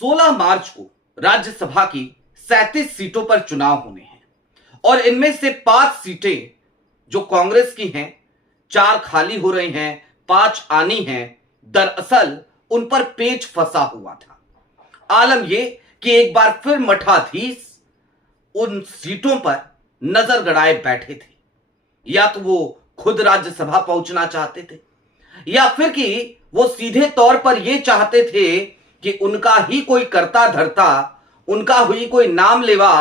16 मार्च को राज्यसभा की 37 सीटों पर चुनाव होने हैं और इनमें से 5 सीटें जो कांग्रेस की हैं, 4 खाली हो रही हैं, 5 आनी हैं। दरअसल उन पर पेच फंसा हुआ था। आलम यह कि एक बार फिर मठाधीश उन सीटों पर नजर गड़ाए बैठे थे। या तो वो खुद राज्यसभा पहुंचना चाहते थे या फिर कि वो सीधे तौर पर यह चाहते थे कि उनका ही कोई करता धरता, उनका ही कोई नाम लेवा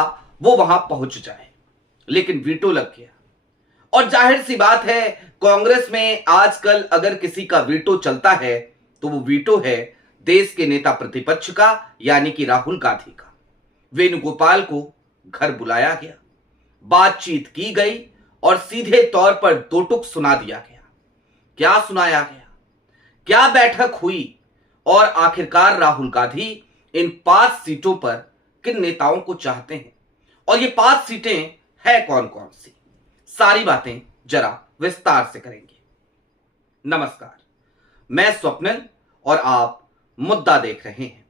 वो वहां पहुंच जाए। लेकिन वीटो लग गया। और जाहिर सी बात है, कांग्रेस में आजकल अगर किसी का वीटो चलता है तो वो वीटो है देश के नेता प्रतिपक्ष का, यानी कि राहुल गांधी का। वेणुगोपाल को घर बुलाया गया, बातचीत की गई और सीधे तौर पर दो टुक सुना दिया गया। क्या सुनाया गया, क्या बैठक हुई और आखिरकार राहुल गांधी इन 5 सीटों पर किन नेताओं को चाहते हैं और ये 5 सीटें है कौन कौन सी, सारी बातें जरा विस्तार से करेंगे। नमस्कार, मैं स्वप्निल और आप मुद्दा देख रहे हैं।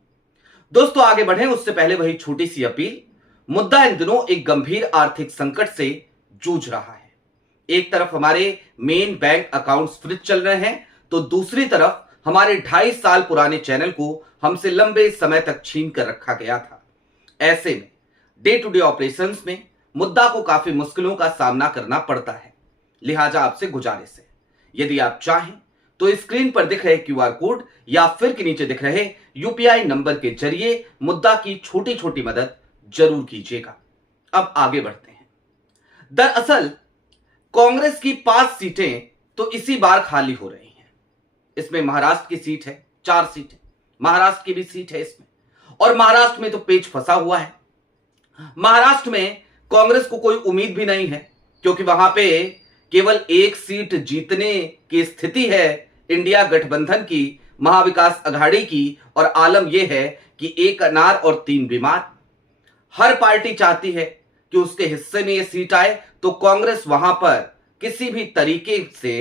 दोस्तों, आगे बढ़ें उससे पहले वही छोटी सी अपील। मुद्दा इन दिनों एक गंभीर आर्थिक संकट से जूझ रहा है। एक तरफ हमारे मेन बैंक अकाउंट्स फ्रीज चल रहे हैं, तो दूसरी तरफ हमारे 2.5 साल पुराने चैनल को हमसे लंबे समय तक छीन कर रखा गया था। ऐसे में डे टू डे ऑपरेशंस में मुद्दा को काफी मुश्किलों का सामना करना पड़ता है। लिहाजा आपसे गुजारिश है, यदि आप चाहें तो स्क्रीन पर दिख रहे क्यूआर कोड या फिर के नीचे दिख रहे यूपीआई नंबर के जरिए मुद्दा की छोटी छोटी मदद जरूर कीजिएगा। अब आगे बढ़ते हैं। दरअसल कांग्रेस की 5 सीटें तो इसी बार खाली हो रही हैं। इसमें महाराष्ट्र की सीट है, 4 सीटें, महाराष्ट्र की भी सीट है इसमें। और महाराष्ट्र में तो पेच फंसा हुआ है। महाराष्ट्र में कांग्रेस को कोई उम्मीद भी नहीं है, क्योंकि वहां पे केवल 1 सीट जीतने की स्थिति है इंडिया गठबंधन की, महाविकास अघाड़ी की। और आलम यह है कि 1 अनार और 3 बीमार। हर पार्टी चाहती है कि उसके हिस्से में यह सीट आए, तो कांग्रेस वहां पर किसी भी तरीके से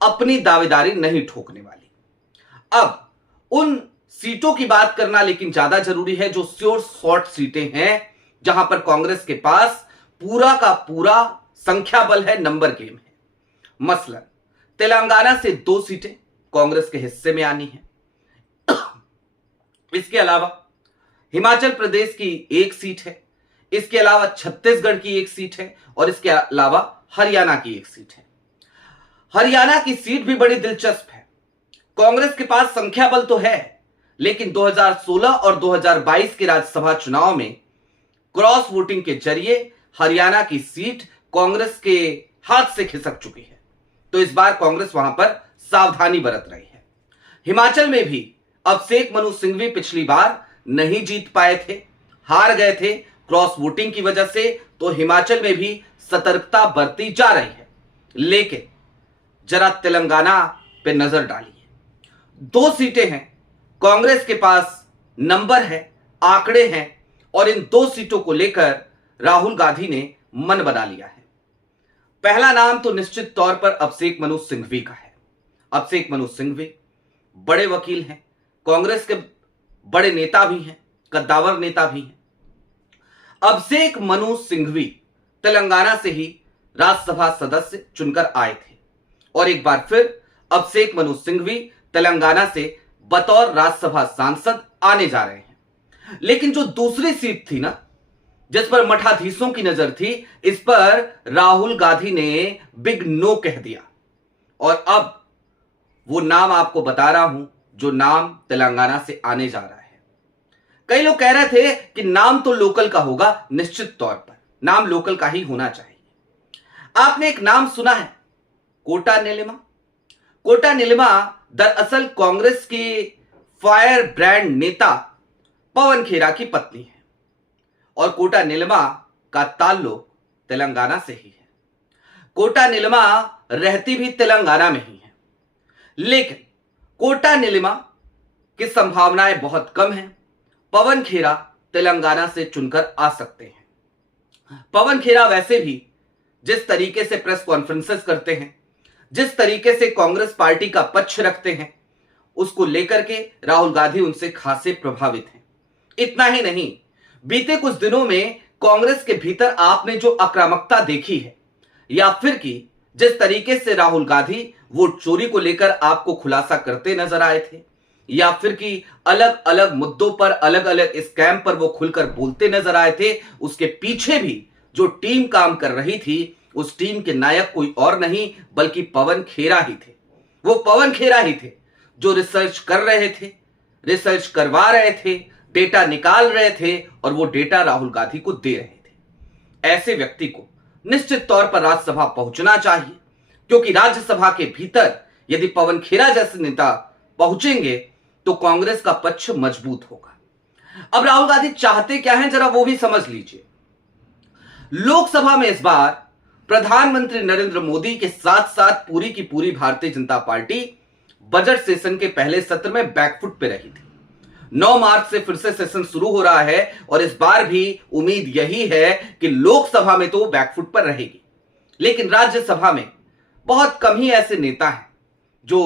अपनी दावेदारी नहीं ठोकने वाली। अब उन सीटों की बात करना लेकिन ज्यादा जरूरी है जो श्योर शॉर्ट सीटें हैं, जहां पर कांग्रेस के पास पूरा का पूरा संख्या बल है, नंबर गेम है। मसलन तेलंगाना से 2 सीटें कांग्रेस के हिस्से में आनी है। इसके अलावा हिमाचल प्रदेश की 1 सीट है, इसके अलावा छत्तीसगढ़ की 1 सीट है और इसके अलावा हरियाणा की 1 सीट है। हरियाणा की सीट भी बड़ी दिलचस्प है। कांग्रेस के पास संख्या बल तो है, लेकिन 2016 और 2022 के राज्यसभा चुनाव में क्रॉस वोटिंग के जरिए हरियाणा की सीट कांग्रेस के हाथ से खिसक चुकी है। तो इस बार कांग्रेस वहां पर सावधानी बरत रही है। हिमाचल में भी अभिषेक मनु सिंघवी पिछली बार नहीं जीत पाए थे, हार गए थे क्रॉस वोटिंग की वजह से। तो हिमाचल में भी सतर्कता बरती जा रही है। लेकिन जरा तेलंगाना पे नजर डालिए। 2 सीटें हैं, कांग्रेस के पास नंबर है, आंकड़े हैं और इन 2 सीटों को लेकर राहुल गांधी ने मन बना लिया है। पहला नाम तो निश्चित तौर पर अभिषेक मनु सिंघवी का है। अभिषेक मनु सिंघवी बड़े वकील हैं, कांग्रेस के बड़े नेता भी हैं, कद्दावर नेता भी हैं। अभिषेक मनु सिंघवी तेलंगाना से ही राज्यसभा सदस्य चुनकर आए थे और एक बार फिर अभिषेक मनु सिंघवी तेलंगाना से बतौर राज्यसभा सांसद आने जा रहे हैं। लेकिन जो दूसरी सीट थी ना, जिस पर मठाधीशों की नजर थी, इस पर राहुल गांधी ने बिग नो कह दिया। और अब वो नाम आपको बता रहा हूं जो नाम तेलंगाना से आने जा रहा है। कई लोग कह रहे थे कि नाम तो लोकल का होगा, निश्चित तौर पर नाम लोकल का ही होना चाहिए। आपने एक नाम सुना है, कोटा नीलिमा। कोटा नीलिमा दरअसल कांग्रेस की फायर ब्रांड नेता पवन खेरा की पत्नी है और कोटा नीलिमा का ताल्लुक तेलंगाना से ही है। कोटा नीलिमा रहती भी तेलंगाना में ही है, लेकिन कोटा नीलिमा की संभावनाएं बहुत कम हैं। पवन खेरा तेलंगाना से चुनकर आ सकते हैं। पवन खेरा वैसे भी जिस तरीके से प्रेस कॉन्फ्रेंसेस करते हैं, जिस तरीके से कांग्रेस पार्टी का पक्ष रखते हैं, उसको लेकर के राहुल गांधी उनसे खासे प्रभावित हैं। इतना ही नहीं, बीते कुछ दिनों में कांग्रेस के भीतर आपने जो आक्रामकता देखी है, या फिर कि जिस तरीके से राहुल गांधी वोट चोरी को लेकर आपको खुलासा करते नजर आए थे, या फिर कि अलग अलग मुद्दों पर, अलग अलग स्कैम पर वो खुलकर बोलते नजर आए थे, उसके पीछे भी जो टीम काम कर रही थी, उस टीम के नायक कोई और नहीं बल्कि पवन खेरा ही थे। वो पवन खेरा ही थे जो रिसर्च कर रहे थे, रिसर्च करवा रहे थे, डेटा निकाल रहे थे और वो डेटा राहुल गांधी को दे रहे थे। ऐसे व्यक्ति को निश्चित तौर पर राज्यसभा पहुंचना चाहिए, क्योंकि राज्यसभा के भीतर यदि पवन खेरा जैसे नेता पहुंचेंगे तो कांग्रेस का पक्ष मजबूत होगा। अब राहुल गांधी चाहते क्या हैं, जरा वो भी समझ लीजिए। लोकसभा में इस बार प्रधानमंत्री नरेंद्र मोदी के साथ साथ पूरी की पूरी Bharatiya Janata party budget session के पहले सत्र में बैकफुट पे रही थी। 9 मार्च से फिर से सेशन शुरू हो रहा है और इस बार भी उम्मीद यही है कि लोकसभा में तो बैकफुट पर रहेगी, लेकिन राज्यसभा में बहुत कम ही ऐसे नेता हैं जो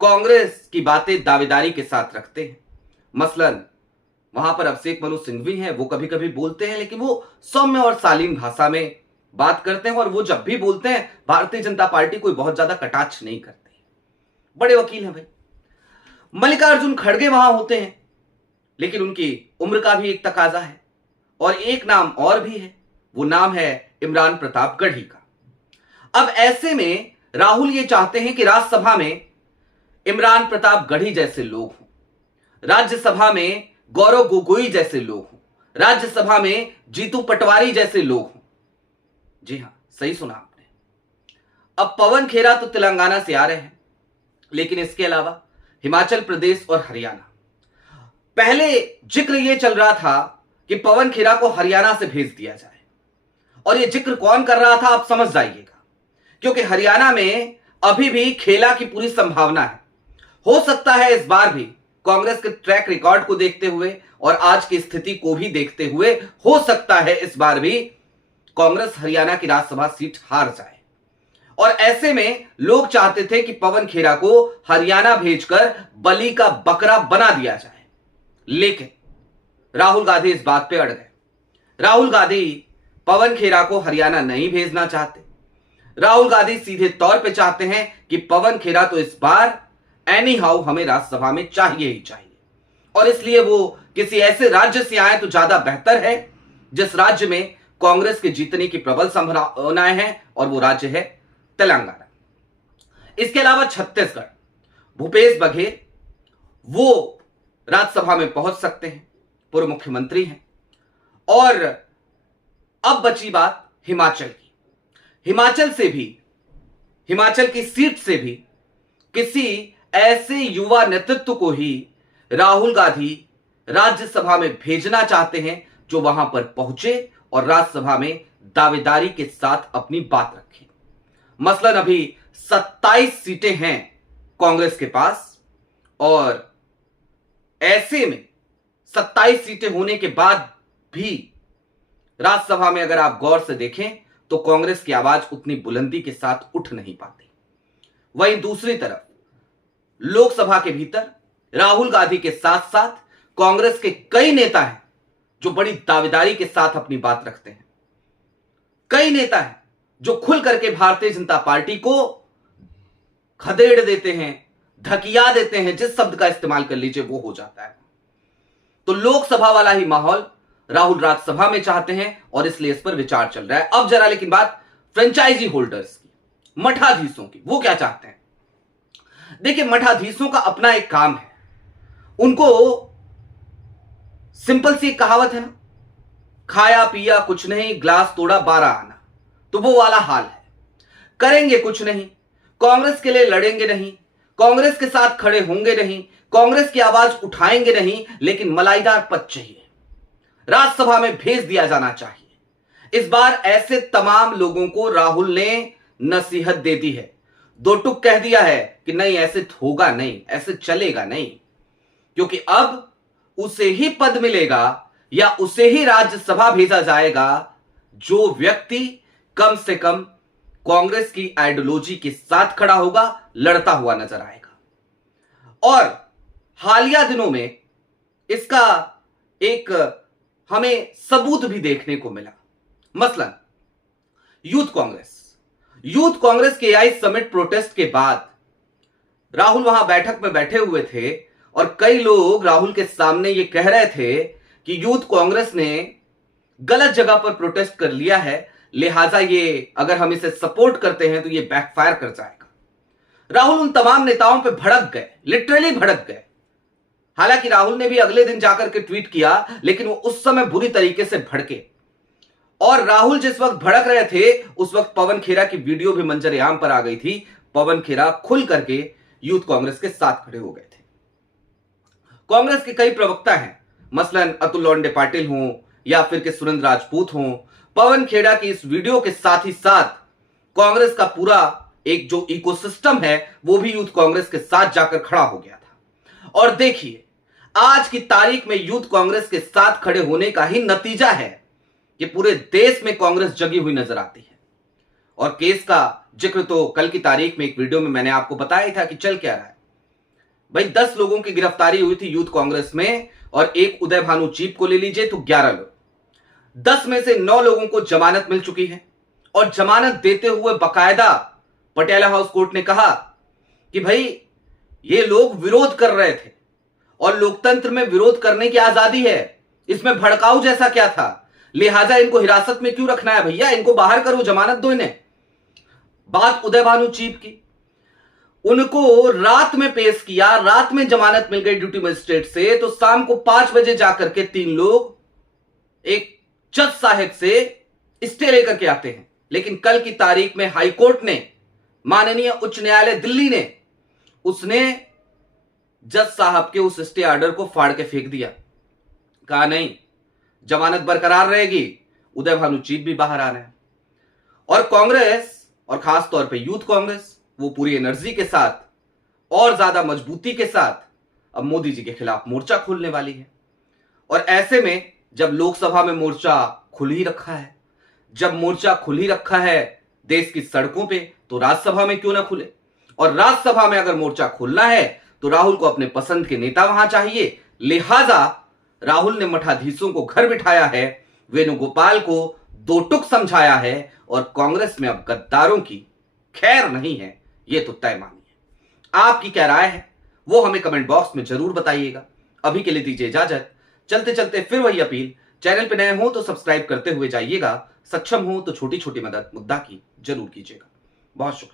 कांग्रेस की बातें दावेदारी के साथ रखते हैं। मसलन वहां पर अभिषेक मनु सिंघवी हैं, वो कभी कभी बोलते हैं, लेकिन वो सौम्य और शालीन भाषा में बात करते हैं और वो जब भी बोलते हैं भारतीय जनता पार्टी कोई बहुत ज्यादा कटाक्ष नहीं करते। बड़े वकील हैं भाई। मल्लिकार्जुन खड़गे वहां होते हैं, लेकिन उनकी उम्र का भी एक तकाजा है और एक नाम और भी है, वो नाम है इमरान प्रताप गढ़ी का। अब ऐसे में राहुल ये चाहते हैं कि राज्यसभा में इमरान प्रताप गढ़ी जैसे लोग हों, राज्यसभा में गौरव गोगोई जैसे लोग हों, राज्यसभा में जीतू पटवारी जैसे लोग हों। जी हां, सही सुना आपने। अब पवन खेरा तो तेलंगाना से आ रहे हैं, लेकिन इसके अलावा हिमाचल प्रदेश और हरियाणा, पहले जिक्र यह चल रहा था कि पवन खेरा को हरियाणा से भेज दिया जाए, और यह जिक्र कौन कर रहा था आप समझ जाइएगा, क्योंकि हरियाणा में अभी भी खेला की पूरी संभावना है। हो सकता है इस बार भी कांग्रेस के ट्रैक रिकॉर्ड को देखते हुए और आज की स्थिति को भी देखते हुए हो सकता है इस बार भी कांग्रेस हरियाणा की राज्यसभा सीट हार जाए। और ऐसे में लोग चाहते थे कि पवन खेरा को हरियाणा भेजकर बलि का बकरा बना दिया जाए, लेकिन राहुल गांधी इस बात पे अड़ गए। राहुल गांधी पवन खेरा को हरियाणा नहीं भेजना चाहते। राहुल गांधी सीधे तौर पे चाहते हैं कि पवन खेरा तो इस बार एनी हाउ हमें राज्यसभा में चाहिए ही चाहिए, और इसलिए वो किसी ऐसे राज्य से आए तो ज्यादा बेहतर है जिस राज्य में कांग्रेस के जीतने की प्रबल संभावनाएं हैं, और वो राज्य है तेलंगाना। इसके अलावा छत्तीसगढ़, भूपेश बघेल वो राज्यसभा में पहुंच सकते हैं, पूर्व मुख्यमंत्री हैं। और अब बची बात हिमाचल की। हिमाचल से भी, हिमाचल की सीट से भी किसी ऐसे युवा नेतृत्व को ही राहुल गांधी राज्यसभा में भेजना चाहते हैं जो वहां पर पहुंचे और राज्यसभा में दावेदारी के साथ अपनी बात रखे। मसलन अभी 27 सीटें हैं कांग्रेस के पास, और ऐसे में 27 सीटें होने के बाद भी राज्यसभा में अगर आप गौर से देखें तो कांग्रेस की आवाज उतनी बुलंदी के साथ उठ नहीं पाती। वहीं दूसरी तरफ लोकसभा के भीतर राहुल गांधी के साथ साथ कांग्रेस के कई नेता हैं जो बड़ी दावेदारी के साथ अपनी बात रखते हैं। कई नेता हैं जो खुल करके भारतीय जनता पार्टी को खदेड़ देते हैं, धकिया देते हैं, जिस शब्द का इस्तेमाल कर लीजिए वो हो जाता है। तो लोकसभा वाला ही माहौल राहुल राज्यसभा में चाहते हैं और इसलिए इस पर विचार चल रहा है। अब जरा लेकिन बात फ्रेंचाइजी होल्डर्स की, मठाधीशों की, वो क्या चाहते हैं। देखिए, मठाधीशों का अपना एक काम है। उनको सिंपल सी कहावत है ना, खाया पिया कुछ नहीं, ग्लास तोड़ा 12 आना, तो वो वाला हाल है। करेंगे कुछ नहीं, कांग्रेस के लिए लड़ेंगे नहीं, कांग्रेस के साथ खड़े होंगे नहीं, कांग्रेस की आवाज उठाएंगे नहीं, लेकिन मलाईदार पद चाहिए, राज्यसभा में भेज दिया जाना चाहिए। इस बार ऐसे तमाम लोगों को राहुल ने नसीहत दे दी है, दो टुक कह दिया है कि नहीं, ऐसे होगा नहीं, ऐसे चलेगा नहीं, क्योंकि अब उसे ही पद मिलेगा या उसे ही राज्यसभा भेजा जाएगा जो व्यक्ति कम से कम कांग्रेस की आइडियोलॉजी के साथ खड़ा होगा, लड़ता हुआ नजर आएगा। और हालिया दिनों में इसका एक हमें सबूत भी देखने को मिला। मसलन यूथ कांग्रेस के एआई समिट प्रोटेस्ट के बाद राहुल वहां बैठक में बैठे हुए थे और कई लोग राहुल के सामने ये कह रहे थे कि यूथ कांग्रेस ने गलत जगह पर प्रोटेस्ट कर लिया है, लिहाजा ये अगर हम इसे सपोर्ट करते हैं तो ये बैकफायर कर जाएगा। राहुल उन तमाम नेताओं पे भड़क गए, लिटरली भड़क गए। हालांकि राहुल ने भी अगले दिन जाकर के ट्वीट किया, लेकिन वो उस समय बुरी तरीके से भड़के। और राहुल जिस वक्त भड़क रहे थे उस वक्त पवन खेरा की वीडियो भी मंजर-ए-आम पर आ गई थी। पवन खेरा खुल करके यूथ कांग्रेस के साथ खड़े हो गए थे। कांग्रेस के कई प्रवक्ता हैं, मसलन अतुल लोंडे पाटिल हों या फिर के सुरेंद्र राजपूत हों, पवन खेड़ा की इस वीडियो के साथ ही साथ कांग्रेस का पूरा एक जो इकोसिस्टम है वो भी यूथ कांग्रेस के साथ जाकर खड़ा हो गया था। और देखिए, आज की तारीख में यूथ कांग्रेस के साथ खड़े होने का ही नतीजा है कि पूरे देश में कांग्रेस जगी हुई नजर आती है। और केस का जिक्र तो कल की तारीख में एक वीडियो में मैंने आपको बताया था कि चल क्या रहा है। भाई 10 लोगों की गिरफ्तारी हुई थी यूथ कांग्रेस में और एक उदय भानु चीप को ले लीजिए तो 11 लोग। 10 में से 9 लोगों को जमानत मिल चुकी है और जमानत देते हुए बकायदा पटियाला हाउस कोर्ट ने कहा कि भाई ये लोग विरोध कर रहे थे और लोकतंत्र में विरोध करने की आजादी है, इसमें भड़काऊ जैसा क्या था, लिहाजा इनको हिरासत में क्यों रखना है भैया, इनको बाहर करो, जमानत दो इन्हें। बात उदय भानु चीफ की, उनको रात में पेश किया, रात में जमानत मिल गई ड्यूटी मजिस्ट्रेट से, तो शाम को 5 बजे जाकर के 3 लोग एक जज साहब से स्टे लेकर के आते हैं। लेकिन कल की तारीख में हाई कोर्ट ने, माननीय उच्च न्यायालय दिल्ली ने, उसने जज साहब के उस स्टे ऑर्डर को फाड़ के फेंक दिया। कहा नहीं, जमानत बरकरार रहेगी, उदय भानु चीफ भी बाहर आ रहे हैं। और कांग्रेस और खास तौर पे यूथ कांग्रेस वो पूरी एनर्जी के साथ और ज्यादा मजबूती के साथ अब मोदी जी के खिलाफ मोर्चा खोलने वाली है। और ऐसे में जब लोकसभा में मोर्चा खुल ही रखा है, जब मोर्चा खुल ही रखा है देश की सड़कों पे, तो राज्यसभा में क्यों ना खुले। और राज्यसभा में अगर मोर्चा खोलना है तो राहुल को अपने पसंद के नेता वहां चाहिए, लिहाजा राहुल ने मठाधीशों को घर बिठाया है, वेणुगोपाल को 2 टुक समझाया है और कांग्रेस में अब गद्दारों की खैर नहीं है, ये तो तय मानिए। आपकी क्या राय है वो हमें कमेंट बॉक्स में जरूर बताइएगा। अभी के लिए दीजिए इजाजत। चलते चलते फिर वही अपील, चैनल पे नए हो तो सब्सक्राइब करते हुए जाइएगा, सक्षम हो तो छोटी छोटी मदद मुद्दा की जरूर कीजिएगा। बहुत शुक्रिया।